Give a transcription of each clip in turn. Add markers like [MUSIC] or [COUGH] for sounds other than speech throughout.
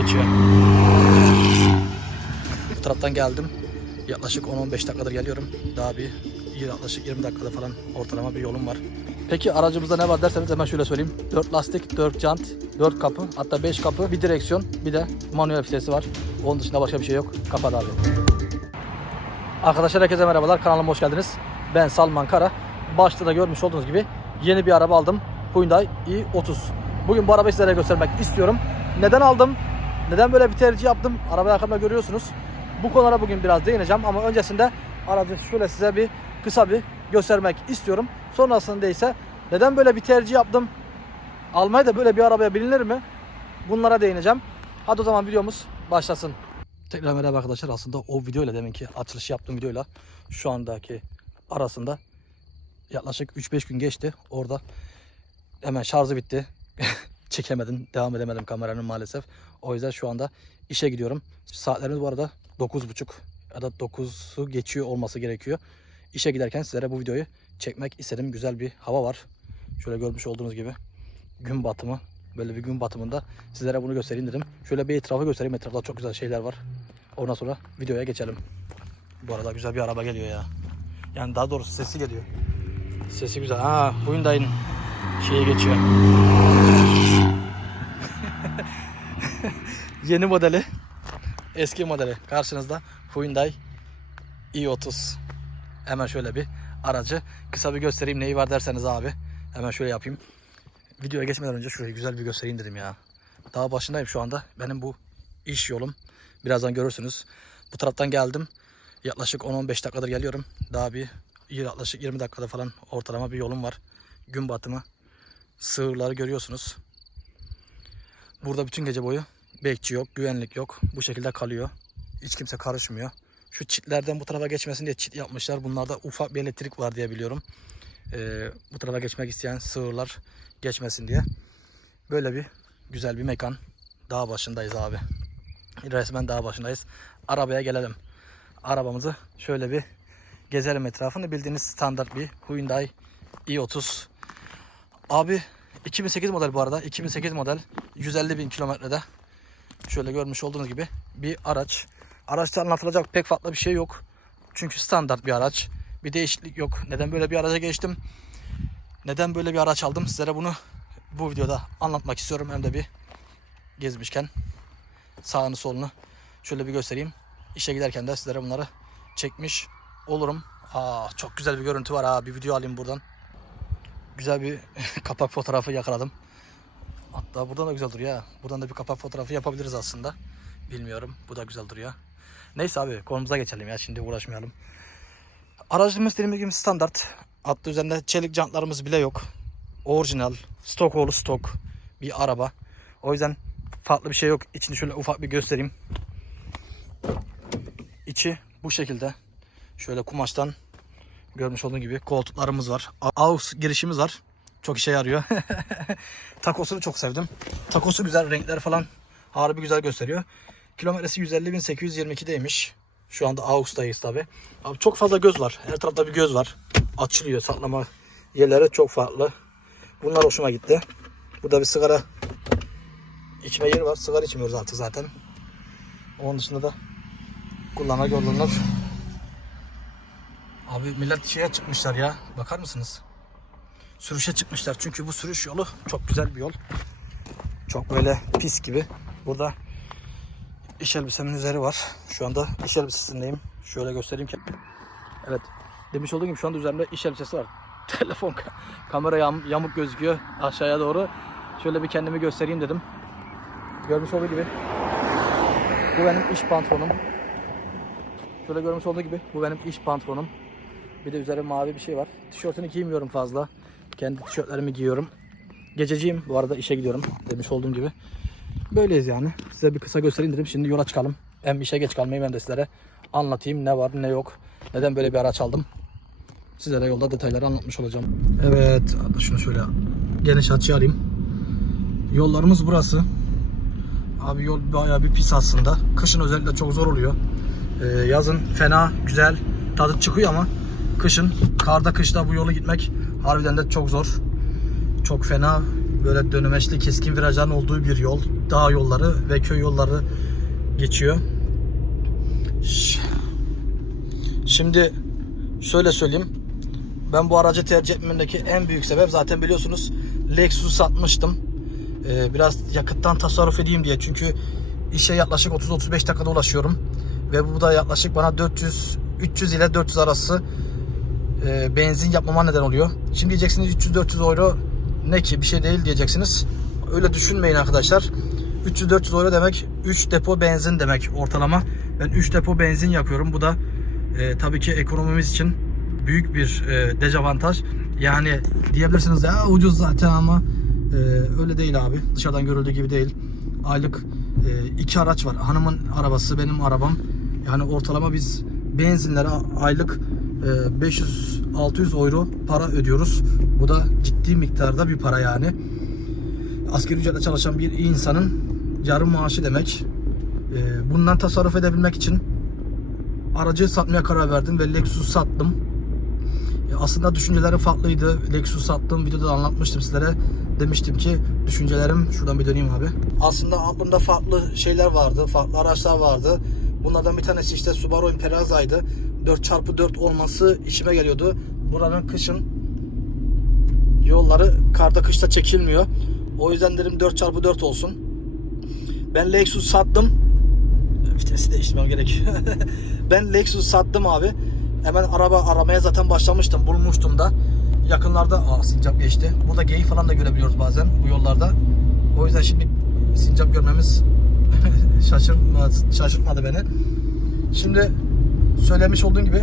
geçiyor. Bu taraftan geldim. Yaklaşık 10-15 dakikadır geliyorum. Daha bir yaklaşık 20 dakikada falan ortalama bir yolum var. Peki aracımızda ne var derseniz hemen şöyle söyleyeyim. 4 lastik, 4 jant, 4 kapı, hatta 5 kapı, bir direksiyon, bir de manuel vitesi var. Onun dışında başka bir şey yok. Kapat abi. Arkadaşlar herkese merhabalar. Kanalıma hoş geldiniz. Ben Salman Kara. Başta da görmüş olduğunuz gibi yeni bir araba aldım. Hyundai i30. Bugün bu arabayı sizlere göstermek istiyorum. Neden aldım? Neden böyle bir tercih yaptım? Arabayı arkamda görüyorsunuz. Bu konulara bugün biraz değineceğim ama öncesinde aracı şöyle size bir kısa bir göstermek istiyorum. Sonrasında ise neden böyle bir tercih yaptım? Almaya da böyle bir arabaya binilir mi? Bunlara değineceğim. Hadi o zaman videomuz başlasın. Tekrar merhaba arkadaşlar. Aslında o videoyla deminki açılış yaptığım videoyla şu andaki arasında yaklaşık 3-5 gün geçti. Orada hemen şarjı bitti. [LAUGHS] Çekemedim, devam edemedim kameranın maalesef. O yüzden şu anda işe gidiyorum. Saatlerimiz bu arada 9.30 ya da 9'u geçiyor olması gerekiyor. İşe giderken sizlere bu videoyu çekmek istedim. Güzel bir hava var. Şöyle görmüş olduğunuz gibi gün batımı. Böyle bir gün batımında sizlere bunu göstereyim dedim. Şöyle bir etrafı göstereyim. Etrafta çok güzel şeyler var. Ondan sonra videoya geçelim. Bu arada güzel bir araba geliyor ya. Yani daha doğrusu sesi geliyor. Sesi güzel. Ha, Hyundai'nin şeye geçiyor. Yeni modeli. Eski modeli. Karşınızda Hyundai i30. Hemen şöyle bir aracı kısa bir göstereyim neyi var derseniz abi. Hemen şöyle yapayım. Videoya geçmeden önce şurayı güzel bir göstereyim dedim ya. Daha başındayım şu anda. Benim bu iş yolum. Birazdan görürsünüz. Bu taraftan geldim. Yaklaşık 10-15 dakikadır geliyorum. Daha bir yaklaşık 20 dakikada falan ortalama bir yolum var. Gün batımı. Sığırları görüyorsunuz. Burada bütün gece boyu bekçi yok, güvenlik yok. Bu şekilde kalıyor. Hiç kimse karışmıyor. Şu çitlerden bu tarafa geçmesin diye çit yapmışlar. Bunlarda ufak bir elektrik var diye biliyorum. Ee, bu tarafa geçmek isteyen sığırlar geçmesin diye. Böyle bir güzel bir mekan. Dağ başındayız abi. Resmen dağ başındayız. Arabaya gelelim. Arabamızı şöyle bir gezelim etrafını. Bildiğiniz standart bir Hyundai i30. Abi 2008 model bu arada. 2008 model 150 bin kilometrede. Şöyle görmüş olduğunuz gibi bir araç. Araçta anlatılacak pek farklı bir şey yok. Çünkü standart bir araç. Bir değişiklik yok. Neden böyle bir araca geçtim? Neden böyle bir araç aldım? Sizlere bunu bu videoda anlatmak istiyorum. Hem de bir gezmişken sağını solunu şöyle bir göstereyim. İşe giderken de sizlere bunları çekmiş olurum. Aa, çok güzel bir görüntü var ha. Bir video alayım buradan. Güzel bir [LAUGHS] kapak fotoğrafı yakaladım. Hatta buradan da güzel duruyor ha. Buradan da bir kapak fotoğrafı yapabiliriz aslında. Bilmiyorum. Bu da güzel duruyor. Neyse abi konumuza geçelim ya. Şimdi uğraşmayalım. Aracımız dediğim gibi standart. Hatta üzerinde çelik jantlarımız bile yok. Orijinal, stok oğlu stok bir araba. O yüzden farklı bir şey yok. İçini şöyle ufak bir göstereyim. İçi bu şekilde. Şöyle kumaştan görmüş olduğunuz gibi koltuklarımız var. AUX girişimiz var. Çok işe yarıyor. [LAUGHS] Takosunu çok sevdim. Takosu güzel, renkler falan harbi güzel gösteriyor. Kilometresi 150.822'deymiş. Şu anda AUX'tayız tabi. Abi çok fazla göz var. Her tarafta bir göz var. Açılıyor saklama yerleri çok farklı. Bunlar hoşuma gitti. Burada bir sigara içme yeri var. Sigara içmiyoruz artık zaten. Onun dışında da kullanma yollanır. Abi millet şeye çıkmışlar ya. Bakar mısınız? Sürüşe çıkmışlar. Çünkü bu sürüş yolu çok güzel bir yol. Çok böyle pis gibi. Burada iş elbisemin üzeri var. Şu anda iş elbisesindeyim. Şöyle göstereyim ki. Evet. Demiş olduğum gibi şu anda üzerimde iş elbisesi var. [LAUGHS] Telefon ka- kamera yam- yamuk gözüküyor aşağıya doğru. Şöyle bir kendimi göstereyim dedim. Görmüş olduğu gibi. Bu benim iş pantolonum. Şöyle görmüş olduğu gibi bu benim iş pantolonum. Bir de üzerine mavi bir şey var. Tişörtünü giymiyorum fazla. Kendi tişörtlerimi giyiyorum. Gececiyim. Bu arada işe gidiyorum. Demiş olduğum gibi. Böyleyiz yani. Size bir kısa göstereyim dedim. Şimdi yola çıkalım. Hem işe geç kalmayayım hem de sizlere anlatayım ne var ne yok. Neden böyle bir araç aldım. Sizlere yolda detayları anlatmış olacağım. Evet. Şunu şöyle geniş açı alayım. Yollarımız burası. Abi yol bayağı bir pis aslında. Kışın özellikle çok zor oluyor. Ee, yazın fena, güzel, tadı çıkıyor ama kışın, karda kışta bu yolu gitmek harbiden de çok zor. Çok fena Böyle dönemeçli keskin virajların olduğu bir yol. Dağ yolları ve köy yolları geçiyor. Şimdi şöyle söyleyeyim. Ben bu aracı tercih etmemdeki en büyük sebep zaten biliyorsunuz Lexus satmıştım. Ee, biraz yakıttan tasarruf edeyim diye. Çünkü işe yaklaşık 30-35 dakikada ulaşıyorum. Ve bu da yaklaşık bana 400 300 ile 400 arası e, benzin yapmama neden oluyor. Şimdi diyeceksiniz 300-400 euro ne ki bir şey değil diyeceksiniz. Öyle düşünmeyin arkadaşlar. 300-400 euro demek 3 depo benzin demek ortalama. Ben 3 depo benzin yakıyorum. Bu da e, tabii ki ekonomimiz için büyük bir e, dezavantaj. Yani diyebilirsiniz ya ucuz zaten ama e, öyle değil abi. Dışarıdan görüldüğü gibi değil. Aylık e, iki araç var. Hanımın arabası, benim arabam. Yani ortalama biz benzinlere aylık 500-600 euro para ödüyoruz. Bu da ciddi miktarda bir para yani. Asgari ücretle çalışan bir insanın yarım maaşı demek. E, bundan tasarruf edebilmek için aracı satmaya karar verdim ve Lexus sattım. E, Aslında düşünceleri farklıydı. Lexus sattığım videoda da anlatmıştım sizlere. Demiştim ki düşüncelerim şuradan bir döneyim abi. Aslında aklımda farklı şeyler vardı. Farklı araçlar vardı. Bunlardan bir tanesi işte Subaru Impreza'ydı. 4x4 olması işime geliyordu. Buranın kışın yolları karda kışta çekilmiyor. O yüzden dedim 4x4 olsun. Ben Lexus sattım. Vitesi değiştirmem gerek. [LAUGHS] ben Lexus sattım abi. Hemen araba aramaya zaten başlamıştım. Bulmuştum da. Yakınlarda aa sincap geçti. Burada geyik falan da görebiliyoruz bazen bu yollarda. O yüzden şimdi sincap görmemiz [LAUGHS] şaşırtmadı, şaşırtmadı beni. Şimdi söylemiş olduğum gibi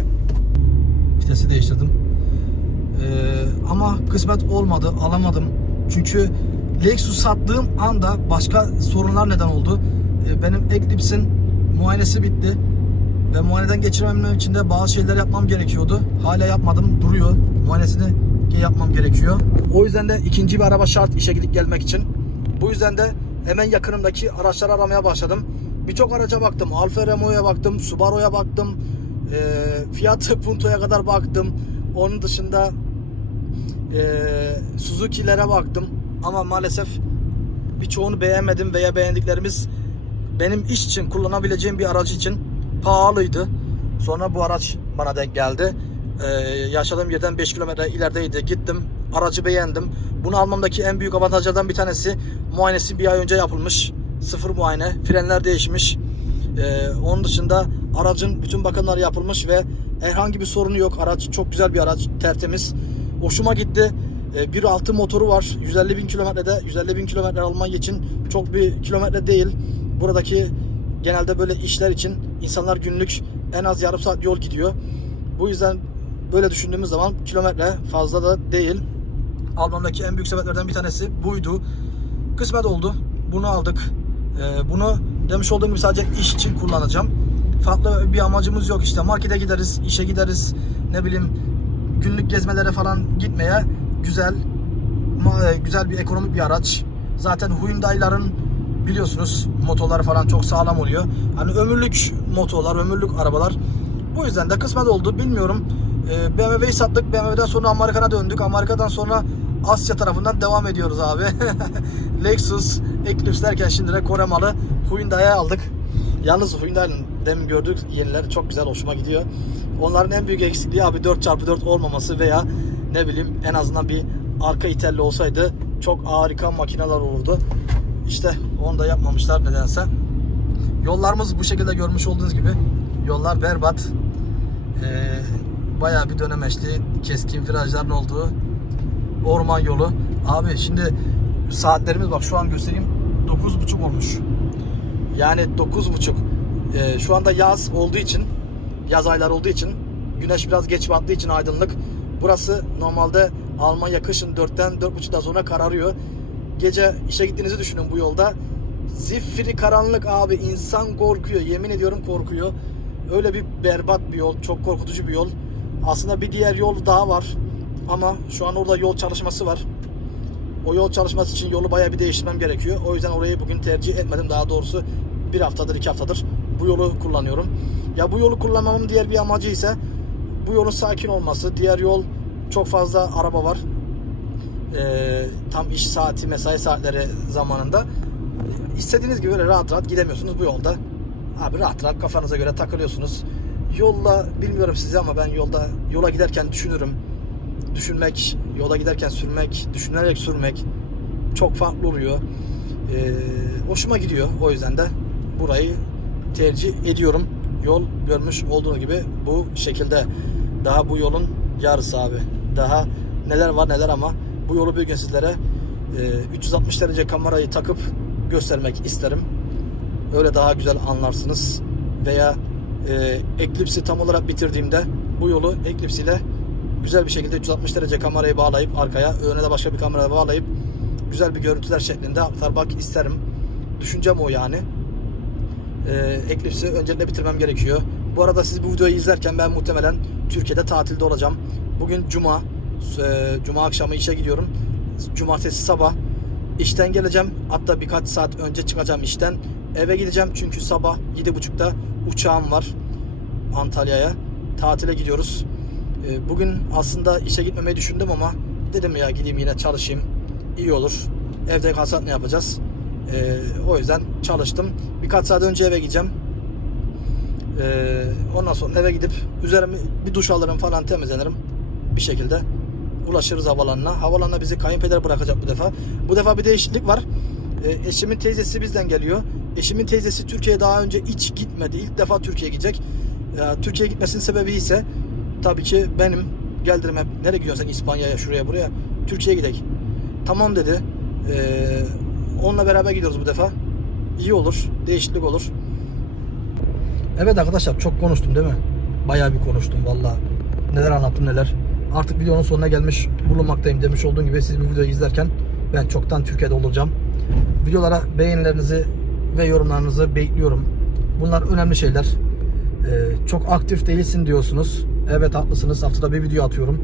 vitesi değiştirdim. Ee, ama kısmet olmadı, alamadım. Çünkü Lexus sattığım anda başka sorunlar neden oldu. Ee, benim Eclipse'in muayenesi bitti. Ve muayeneden geçirmem için de bazı şeyler yapmam gerekiyordu. Hala yapmadım, duruyor. Muayenesini yapmam gerekiyor. O yüzden de ikinci bir araba şart işe gidip gelmek için. Bu yüzden de hemen yakınımdaki araçları aramaya başladım. Birçok araca baktım. Alfa Romeo'ya baktım, Subaru'ya baktım. E, Fiat Punto'ya kadar baktım. Onun dışında e, Suzuki'lere baktım. Ama maalesef birçoğunu beğenmedim veya beğendiklerimiz benim iş için kullanabileceğim bir aracı için pahalıydı. Sonra bu araç bana denk geldi. Ee, yaşadığım yerden 5 kilometre ilerideydi. Gittim. Aracı beğendim. Bunu almamdaki en büyük avantajlardan bir tanesi muayenesi bir ay önce yapılmış. Sıfır muayene. Frenler değişmiş. Ee, onun dışında aracın bütün bakımları yapılmış ve herhangi bir sorunu yok. Araç çok güzel bir araç. Tertemiz. Hoşuma gitti. Ee, 1.6 motoru var. 150 bin kilometrede. 150 bin kilometre Almanya için çok bir kilometre değil. Buradaki genelde böyle işler için insanlar günlük en az yarım saat yol gidiyor. Bu yüzden böyle düşündüğümüz zaman kilometre fazla da değil. Almamdaki en büyük sebeplerden bir tanesi buydu. Kısmet oldu. Bunu aldık. Ee, bunu demiş olduğum gibi sadece iş için kullanacağım. Farklı bir amacımız yok işte. Markete gideriz, işe gideriz. Ne bileyim günlük gezmelere falan gitmeye güzel e, güzel bir ekonomik bir araç. Zaten Hyundai'ların biliyorsunuz motorları falan çok sağlam oluyor. Hani ömürlük motorlar, ömürlük arabalar. Bu yüzden de kısmet oldu. Bilmiyorum. Ee, BMW'yi sattık. BMW'den sonra Amerika'na döndük. Amerika'dan sonra Asya tarafından devam ediyoruz abi. [LAUGHS] Lexus, Eclipse derken şimdi de Kore malı Hyundai'yi aldık. Yalnız Hyundai'nin demin gördük yenileri çok güzel hoşuma gidiyor. Onların en büyük eksikliği abi 4x4 olmaması veya ne bileyim en azından bir arka itelli olsaydı çok harika makineler olurdu. İşte onu da yapmamışlar nedense. Yollarımız bu şekilde görmüş olduğunuz gibi. Yollar berbat. Ee, bayağı bir dönemeçli, keskin virajların olduğu orman yolu. Abi şimdi saatlerimiz bak şu an göstereyim 9.30 olmuş. Yani 9.30. Ee, şu anda yaz olduğu için, yaz ayları olduğu için, güneş biraz geç battığı için aydınlık. Burası normalde Almanya kışın 4'ten 4.30'dan sonra kararıyor. Gece işe gittiğinizi düşünün bu yolda. Zifiri karanlık abi insan korkuyor. Yemin ediyorum korkuyor. Öyle bir berbat bir yol, çok korkutucu bir yol. Aslında bir diğer yol daha var. Ama şu an orada yol çalışması var. O yol çalışması için yolu bayağı bir değiştirmem gerekiyor. O yüzden orayı bugün tercih etmedim. Daha doğrusu bir haftadır, iki haftadır bu yolu kullanıyorum. Ya bu yolu kullanmamın diğer bir amacı ise bu yolun sakin olması. Diğer yol çok fazla araba var. e, tam iş saati, mesai saatleri zamanında istediğiniz gibi böyle rahat rahat gidemiyorsunuz bu yolda. Abi rahat rahat kafanıza göre takılıyorsunuz. Yolla bilmiyorum sizi ama ben yolda yola giderken düşünürüm. Düşünmek, yola giderken sürmek, düşünerek sürmek çok farklı oluyor. Ee, hoşuma gidiyor. O yüzden de burayı tercih ediyorum. Yol görmüş olduğunuz gibi bu şekilde. Daha bu yolun yarısı abi. Daha neler var neler ama bu yolu bir gün sizlere e, 360 derece kamerayı takıp göstermek isterim. Öyle daha güzel anlarsınız. Veya e, Eclipse'i tam olarak bitirdiğimde bu yolu Eclipse ile güzel bir şekilde 360 derece kamerayı bağlayıp arkaya öne de başka bir kamera bağlayıp güzel bir görüntüler şeklinde aktarmak isterim. Düşüncem o yani. Ee, Eclipse'i öncelikle bitirmem gerekiyor. Bu arada siz bu videoyu izlerken ben muhtemelen Türkiye'de tatilde olacağım. Bugün Cuma. e, Cuma akşamı işe gidiyorum. Cumartesi sabah işten geleceğim. Hatta birkaç saat önce çıkacağım işten. Eve gideceğim çünkü sabah 7.30'da uçağım var Antalya'ya. Tatile gidiyoruz. Ee, Bugün aslında işe gitmemeyi düşündüm ama dedim ya gideyim yine çalışayım. İyi olur. Evde kalsak ne yapacağız? Ee, o yüzden çalıştım. Birkaç saat önce eve gideceğim. Ee, ondan sonra eve gidip üzerimi bir duş alırım falan temizlenirim. Bir şekilde ulaşırız havalanına. Havalanına bizi kayınpeder bırakacak bu defa. Bu defa bir değişiklik var. Eşimin teyzesi bizden geliyor. Eşimin teyzesi Türkiye'ye daha önce hiç gitmedi. İlk defa Türkiye'ye gidecek. Ee, Türkiye'ye gitmesinin sebebi ise tabii ki benim. Geldirim hep. Nereye gidiyorsun sen İspanya'ya şuraya buraya? Türkiye'ye gidelim. Tamam dedi. Ee, onunla beraber gidiyoruz bu defa. İyi olur. Değişiklik olur. Evet arkadaşlar çok konuştum değil mi? Bayağı bir konuştum valla. Neler anlattım neler. Artık videonun sonuna gelmiş bulunmaktayım demiş olduğum gibi siz bu videoyu izlerken ben çoktan Türkiye'de olacağım. Videolara beğenilerinizi ve yorumlarınızı bekliyorum. Bunlar önemli şeyler. Ee, çok aktif değilsin diyorsunuz. Evet haklısınız. Haftada bir video atıyorum.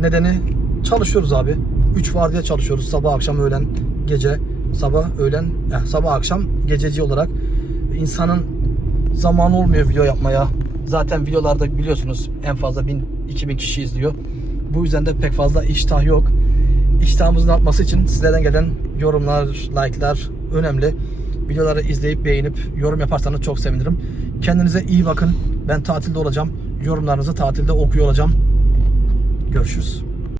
Nedeni çalışıyoruz abi. 3 vardiya çalışıyoruz. Sabah, akşam, öğlen, gece. Sabah, öğlen, eh, sabah, akşam gececi olarak. İnsanın zamanı olmuyor video yapmaya. Zaten videolarda biliyorsunuz en fazla 1000-2000 kişi izliyor. Bu yüzden de pek fazla iştah yok. İştahımızın artması için sizlerden gelen yorumlar, like'lar önemli. Videoları izleyip beğenip yorum yaparsanız çok sevinirim. Kendinize iyi bakın. Ben tatilde olacağım. Yorumlarınızı tatilde okuyor olacağım. Görüşürüz.